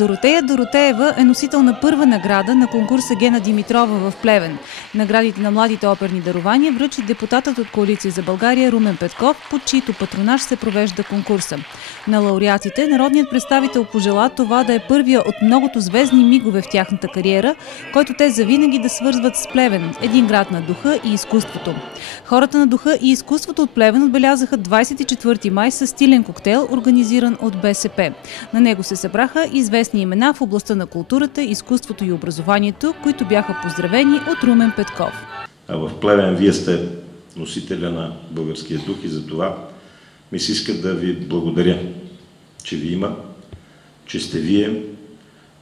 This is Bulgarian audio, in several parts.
Доротея Доротеева е носител на първа награда на конкурса Гена Димитрова в Плевен. Наградите на младите оперни дарования връчи депутатът от Коалиция за България Румен Петков, под чийто патронаж се провежда конкурса. На лауреатите народният представител пожела това да е първия от многото звездни мигове в тяхната кариера, който те завинаги да свързват с Плевен, един град на духа и изкуството. Хората на духа и изкуството от Плевен отбелязаха 24 май със стилен коктейл, организиран от БСП. На него се събраха известни имена в областта на културата, изкуството и образованието, които бяха поздравени от Румен Петков. В Плевен вие сте носителя на българския дух и за това ми се иска да ви благодаря, че ви има, че сте вие,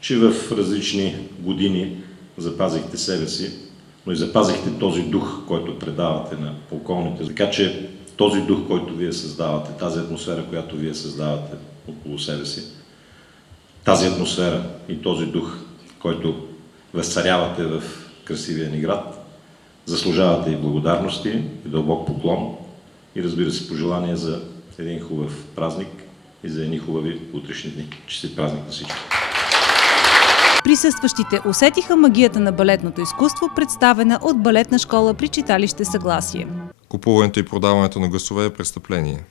че в различни години запазихте себе си, но и запазихте този дух, който предавате на околните. Така че този дух, който вие създавате, тази атмосфера, която вие създавате около себе си, тази атмосфера и този дух, който възцарявате в красивия ни град, заслужавате и благодарности, и дълбок поклон, и разбира се пожелания за един хубав празник и за едни хубави утрешни дни. Честит празник на всички! Присъстващите усетиха магията на балетното изкуство, представена от балетна школа при читалище Съгласие. Купуването и продаването на гласове е престъпление.